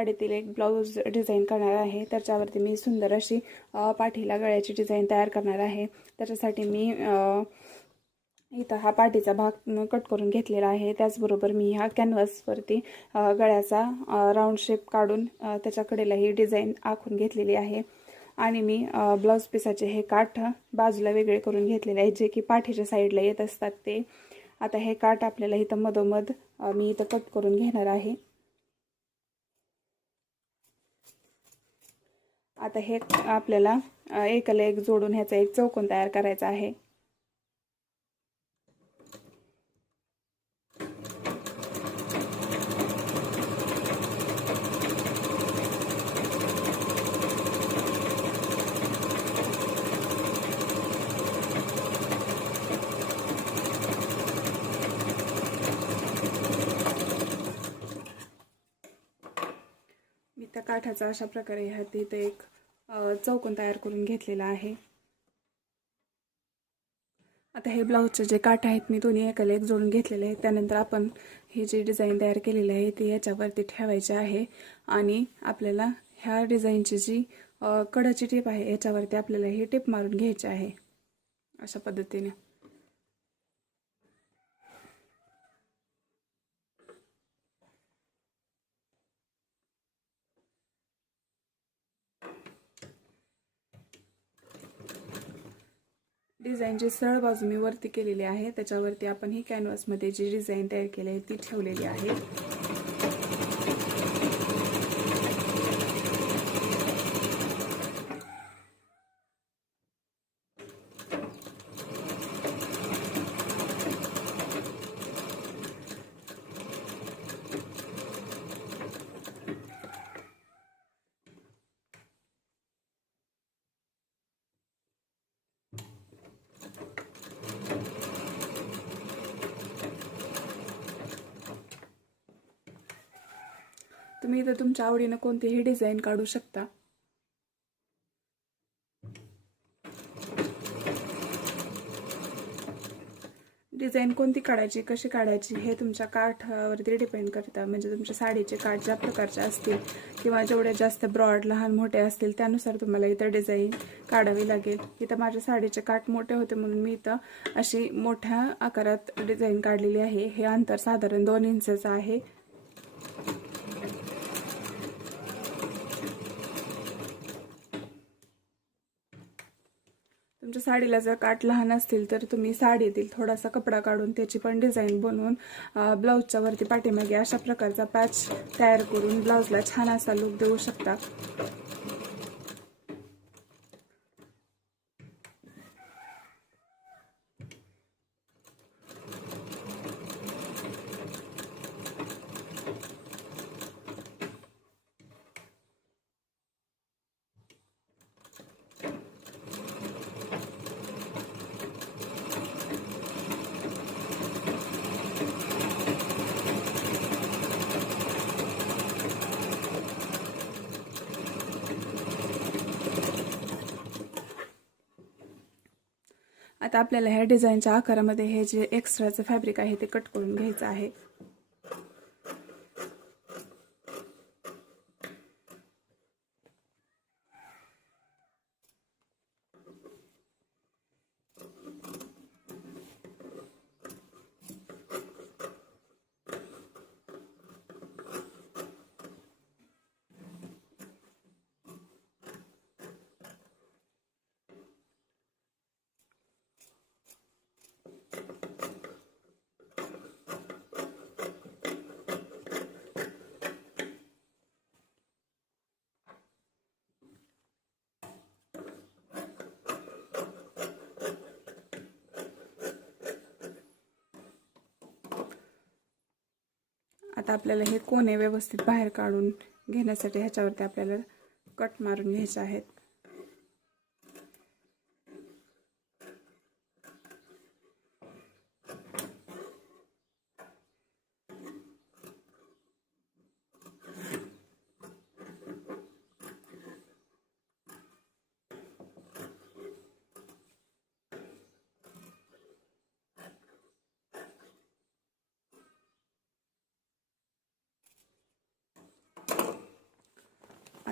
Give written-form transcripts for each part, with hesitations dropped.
साडीतील एक blouse design करणार आहे। त्याच्यावरती मी सुंदर अशी पाठीला गळ्याची डिझाईन तयार करणार आहे। त्याच्यासाठी मी इथं हा पाठीचा भाग कट करून घेतलेला आहे। त्याचबरोबर मी ह्या कॅनव्हासवरती गळ्याचा राऊंड शेप काढून त्याच्या कडेला ही डिझाईन आखून घेतलेली आहे। आणि मी ब्लाऊज पीसाचे हे काठ बाजूला वेगळे करून घेतलेले आहेत, जे की पाठीच्या साईडला येत असतात ते। आता हे काठ आपल्याला इथं मधोमध मी इथं कट करून घेणार आहे। आता हे आपल्याला एकाला एक जोडून ह्याचा एक चौकोन तयार करायचा आहे। मी त्या काठाचा अशा प्रकारे ह्यात इथे एक चौकोन तयार करून घेतलेला आहे। आता हे ब्लाऊजचे जे काठ आहेत मी दोन्ही एकाला एक जोडून घेतलेले आहेत। त्यानंतर आपण ही जी डिझाईन तयार केलेली आहे ती याच्यावरती ठेवायची आहे आणि आपल्याला ह्या डिझाईनची जी कडाची टीप आहे याच्यावरती आपल्याला ही टीप मारून घ्यायची आहे अशा पद्धतीने। डिझाईनची सरळ बाजू मी वरती केलेली आहे, त्याच्यावरती आपण ही कॅनव्हासमध्ये जी डिझाईन तयार केली आहे ती ठेवलेली आहे। तुम्ही इथं तुमच्या आवडीने कोणतीही डिझाईन काढू शकता। डिझाईन कोणती काढायची, कशी काढायची हे तुमच्या काठावरती डिपेंड करतं। म्हणजे तुमच्या साडीचे काठ ज्या प्रकारचे असतील किंवा जेवढे जास्त ब्रॉड लहान मोठे असतील त्यानुसार तुम्हाला इथं डिझाईन काढावी लागेल। इथं माझ्या साडीचे काठ मोठे होते म्हणून मी इथं अशी मोठ्या आकारात डिझाईन काढलेली आहे। हे अंतर साधारण 2 इंचचं आहे। तुमच्या साडीला जर काठ लहान असतील तर तुम्ही साडीतील थोडासा कपडा काढून त्याची पण डिझाईन बनवून ब्लाऊजच्या वरती पाठीमागे अशा प्रकारचा पॅच तयार करून ब्लाऊजला छान असा लुक देऊ शकता। आता आपल्याला ह्या डिझाईनच्या आकारामध्ये हे जे एक्स्ट्राचं फॅब्रिक आहे ते कट करून घ्यायचं आहे। आता आपल्याला हे कोने व्यवस्थित बाहेर काढून घेण्यासाठी ह्याच्यावरती आपल्याला कट मारून घ्यायचे आहेत।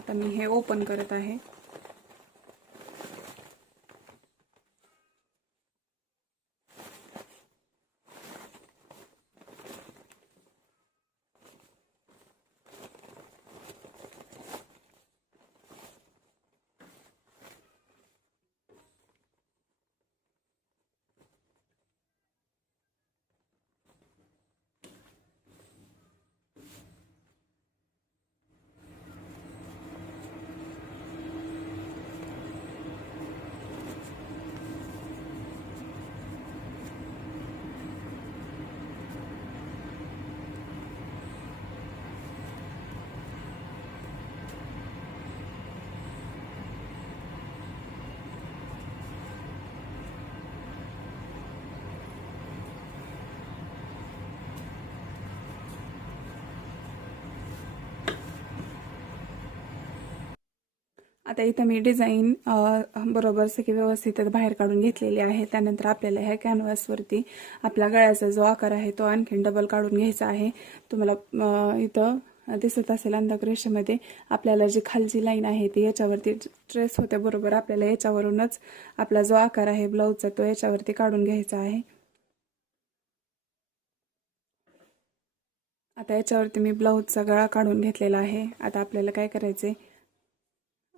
आता मी हे ओपन करत आहे. आता इथं मी डिझाईन बरोबर सगळी व्यवस्थित बाहेर काढून घेतलेली आहे. त्यानंतर आपल्याला ह्या कॅनव्हासवरती आपला गळ्याचा जो आकार आहे तो आणखीन डबल काढून घ्यायचा आहे. तुम्हाला इथं दिसत असेल अंधक आपल्याला जी खालची लाईन आहे ती याच्यावरती ट्रेस होते. बरोबर आपल्याला याच्यावरूनच आपला जो आकार आहे ब्लाऊजचा तो याच्यावरती काढून घ्यायचा आहे. आता याच्यावरती मी ब्लाऊजचा गळा काढून घेतलेला आहे. आता आपल्याला काय करायचे,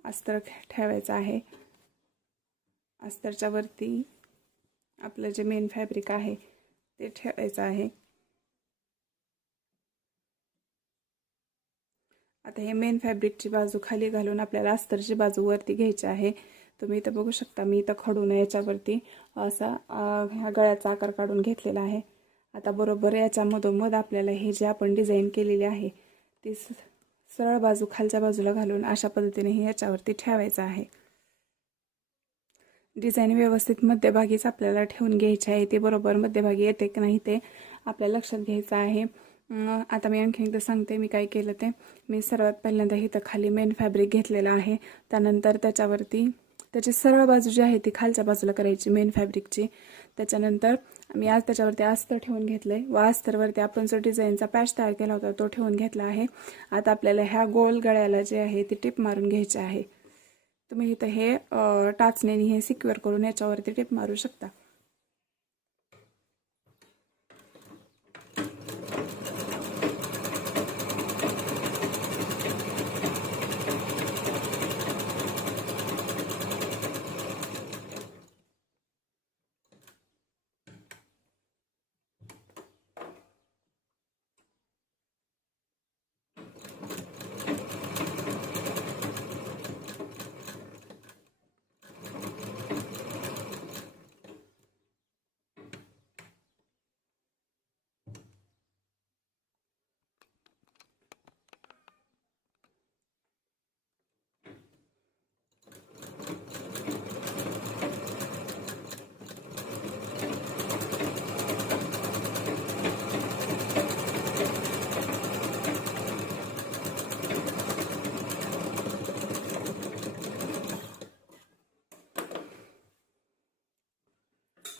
अस्तर ठेवायचं आहे. अस्तरच्या वरती आपलं जे मेन फॅब्रिक आहे ते ठेवायचं आहे. आता हे मेन फॅब्रिकची बाजू खाली घालून आपल्याला अस्तरची बाजू वरती घ्यायची आहे. तुम्ही इथं बघू शकता मी इथं खडून याच्यावरती असा ह्या गळ्याचा आकार काढून घेतलेला आहे. आता बरोबर याच्या मधोमध आपल्याला हे जे आपण डिझाईन केलेली आहे ती सरळ बाजू खालच्या बाजूला घालून अशा पद्धतीने हे याच्यावरती ठेवायचं आहे. डिझाईन व्यवस्थित मध्यभागीच आपल्याला ठेवून घ्यायची आहे. ते बरोबर मध्यभागी येते की नाही ते आपल्याला लक्षात घ्यायचं आहे. आता मी आणखी एकदा सांगते मी काय केलं ते. मी सर्वात पहिल्यांदा इथं खाली मेन फॅब्रिक घेतलेलं आहे. त्यानंतर त्याच्यावरती त्याची सरळ बाजू जी आहे ती खालच्या बाजूला करायची मेन फॅब्रिकची. त्याच्यानंतर मी आज त्याच्यावरती अस्तर ठेवून घेतलंय व अस्तरवरती आपण जो डिझाईनचा पॅच तयार केला होता तो ठेवून घेतला आहे. आता आपल्याला ह्या गोल गळ्याला जे आहे ती टिप मारून घ्यायची आहे. तुम्ही इथं हे टाचणीने हे सिक्युअर करून याच्यावरती टिप मारू शकता.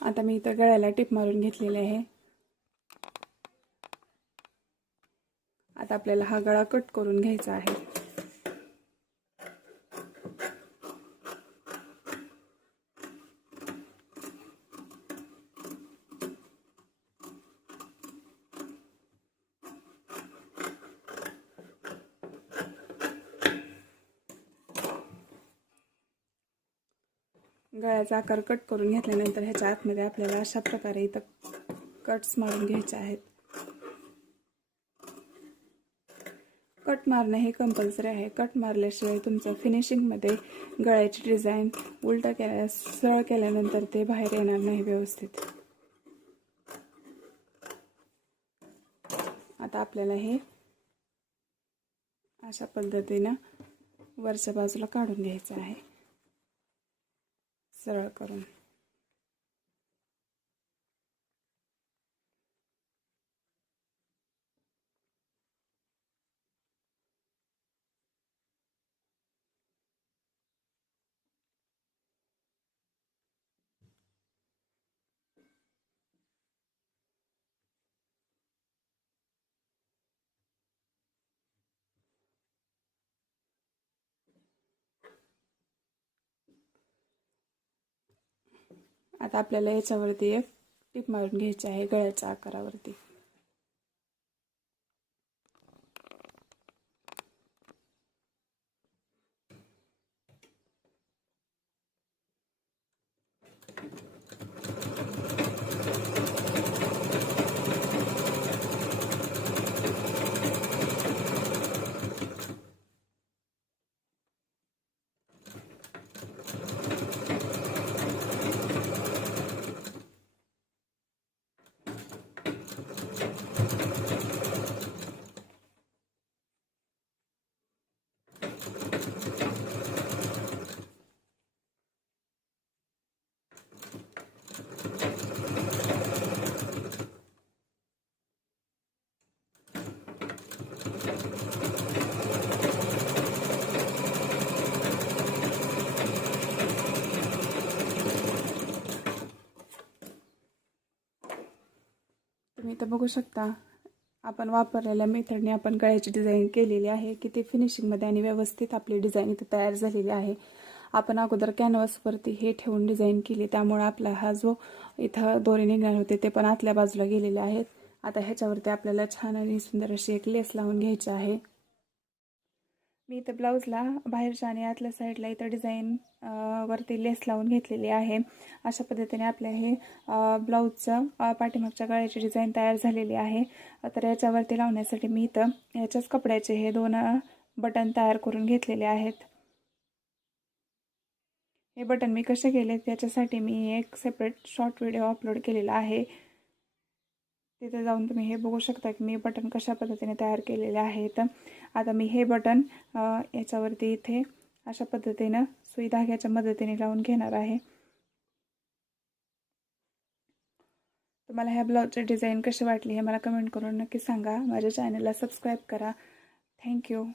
आता मी इथं गळ्याला टिप मारून घेतलेले आहे. आता आपल्याला हा गळा कट करून घ्यायचा आहे. गळ्याचा आकार कट करून घेतल्यानंतर ह्याच्या आतमध्ये आपल्याला अशा प्रकारे इथं कट्स मारून घ्यायचे आहेत. कट मारणं हे कंपल्सरी आहे. कट मारल्याशिवाय तुमचं फिनिशिंगमध्ये गळ्याची डिझाईन उलटा केल्या सरळ केल्यानंतर ते बाहेर येणार नाही व्यवस्थित. आता आपल्याला हे अशा पद्धतीनं वरच्या बाजूला काढून घ्यायचं आहे सरळ करून. आता आपल्याला याच्यावरती एक टिप मारून घ्यायची आहे गळ्याच्या आकारावरती. तुम्ही इथं बघू शकता आपण वापरलेल्या मेथडने आपण गळ्याची डिझाईन केलेली आहे. किती फिनिशिंगमध्ये आणि व्यवस्थित आपली डिझाईन इथं तयार झालेली आहे. आपण अगोदर कॅनव्हासवरती हे ठेवून डिझाईन केली, त्यामुळे आपला हा जो इथं दोरे निघणार होते ते पण आतल्या बाजूला गेलेले आहेत. आता ह्याच्यावरती आपल्याला छान आणि सुंदर अशी एक लेस लावून घ्यायची आहे. मी इथं ब्लाऊजला बाहेरच्या आणि आतल्या साईडला इथं डिझाईन वरती लेस लावून घेतलेली आहे. अशा पद्धतीने आपल्या हे ब्लाऊजचं पाठीमागच्या गळ्याची डिझाईन तयार झालेली आहे. तर याच्यावरती लावण्यासाठी मी इथं याच्याच कपड्याचे हे 2 बटन तयार करून घेतलेले आहेत. हे बटन मी कसे केले त्याच्यासाठी मी एक सेपरेट शॉर्ट व्हिडिओ अपलोड केलेला आहे. तिथे जाऊन तुम्ही हे बघू शकता की मी बटन कशा पद्धतीने तयार केलेले आहेत. आता मी हे बटन याच्यावरती इथे अशा पद्धतीनं सुई धाग्याच्या मदतीने लावून घेणार आहे. तुम्हाला ह्या ब्लाऊजची डिझाईन कशी वाटली हे मला कमेंट करून नक्की सांगा. माझ्या चॅनलला सबस्क्राईब करा. थँक्यू.